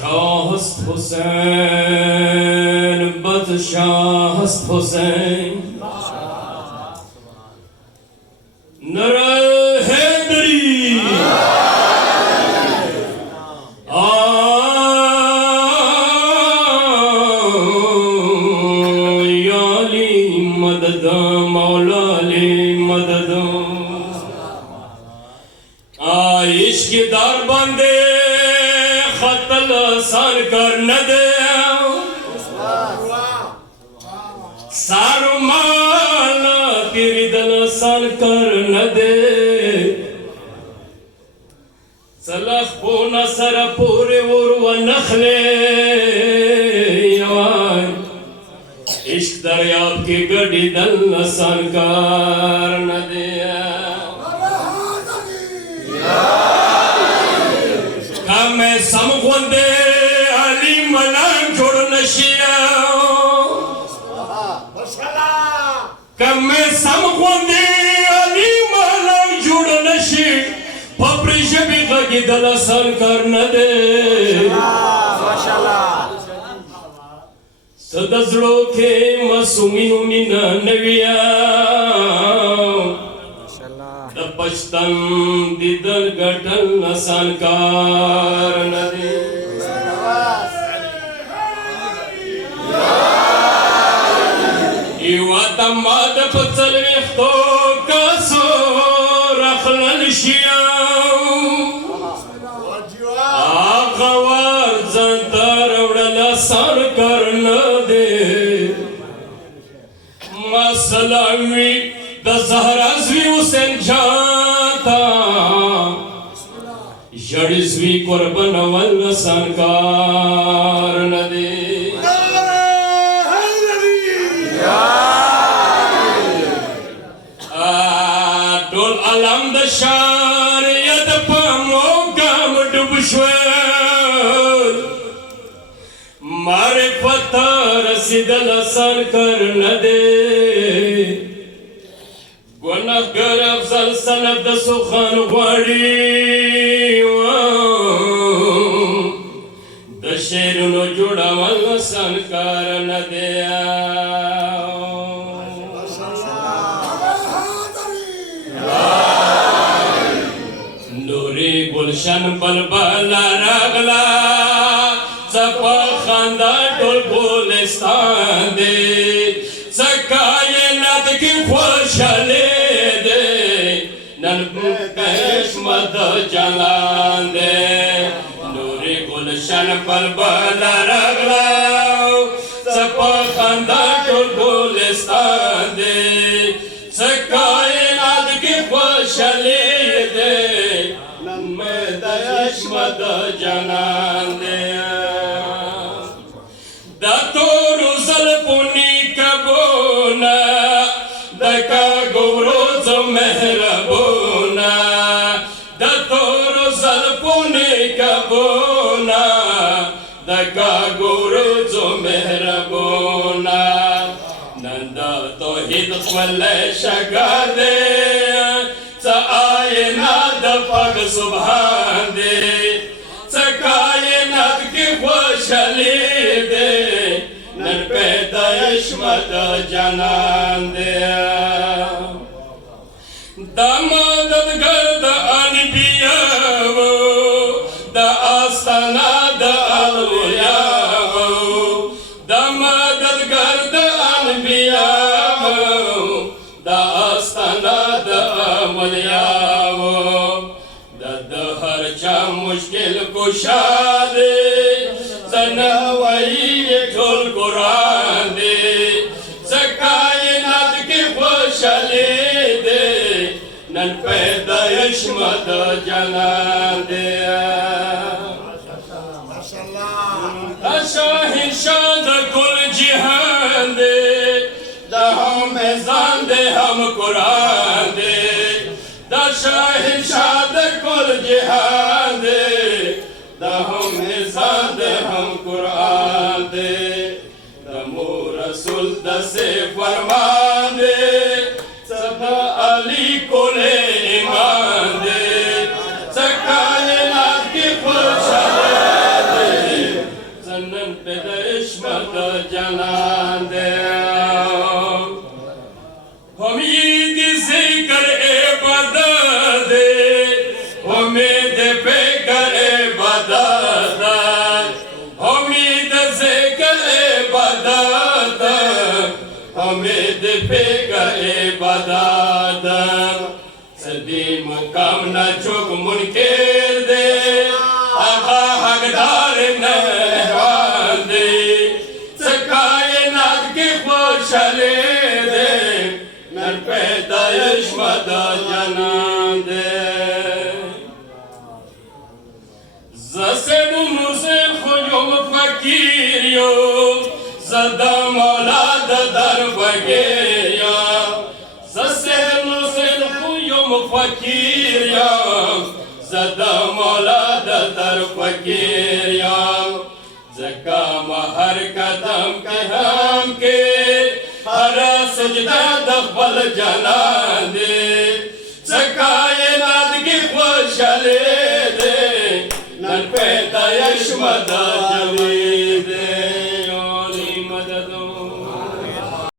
Şahıst Hüseyin, Batı Şahıst Hüseyin, Nara Hedri, Yali Madad, Mawla Ali Madad, इश्क दार बंदे खतल सान कर न दे सारो माल तेरी दल सान कर न दे सलख पोना सर पूरे और व नखले इश्क दरियाब की गड़ी दल सान कर न दे मैं समगुंदे अली मलान जोड़ नशिया मैं समगुंदे अली मलान जोड़ नशी पपरी जबी गगी दलसन कर न दे सदजड़ो के मसूमिनु मिना नविया पछतन दिदर गटल नसान कार नदी इवा तमाद पचल विख्तो कसो रखलन शियाव आगवार जंतर उड़ल सर कर न दे मसलावी दजहराजवी हुसैन जाता जड़िजवी कुर्बन वल संकार न दे डोल अलम दशार यद पमोगम डुबश्वर मारे पत्थर सिदल सन कर न दे गुनहगार अफजल सनद सुखान वाड़ी दशेरुनो जुड़ा वल संकार न दे नूरी गुलशन बलबला रगला सपा खानदा टोल गुलिस्तान दे सकाये नद की खुशहाली मद जलान दे नूरी गुलशन पर बला रगलाओ सपा खानदा टोल गुलिस्तान दे सकाए नाद की खुशहाली दे मद जलान दे दातोरु जलपुनी कबोना दका गौरोज मेहरबोना दतोरो जलपुनी कबोना दका गौरोज मेहरबोना नंदा तौहीद वल्ले शगादे आए नाद पग सुभान दे सकाए नाद की खुशहाली दे नर पैदाइश मद जनान दे दामदद गर्द अनबिया द आस्ताना द अलविया दामदद गर्द अनबिया द आस्ताना द अवलिया द हर चा मुश्किल कुशा दे सनवई ढोल कुरान दे सकाए नाद की खुशहाली दे नन पैदाइश मद जनान दे शाहिशान कुल जिहान दे हम जान दे हम कुरान दे शाहिशान कुल जिहान दे हम कुरान दे दमो रसूल द دسه فرمان دے صدا علی کولے ایمان دے کائنات کی خوشحال دے زنن پہ عشمت جلال دے امید ذکر عبادت دے امید فکر عبادت امید ذکر عبادت امید فکر عبادت صدی مقام نہ چوک منکر دے آقا حقدار مہربان دے کائنات کی خوشحالی دے نر پیدائش مدہ جنان دے زسد مسل خیوم فقیر یو زدہ مولا در بغیر یا زسد مسل خیوم فقیر یا زدہ مولا در فقیر یا زکام ہر قدم کے ہم کے ہر سجدہ دخبل جلال دے کائنات کی خوشحالی دے نن پیدائش مدد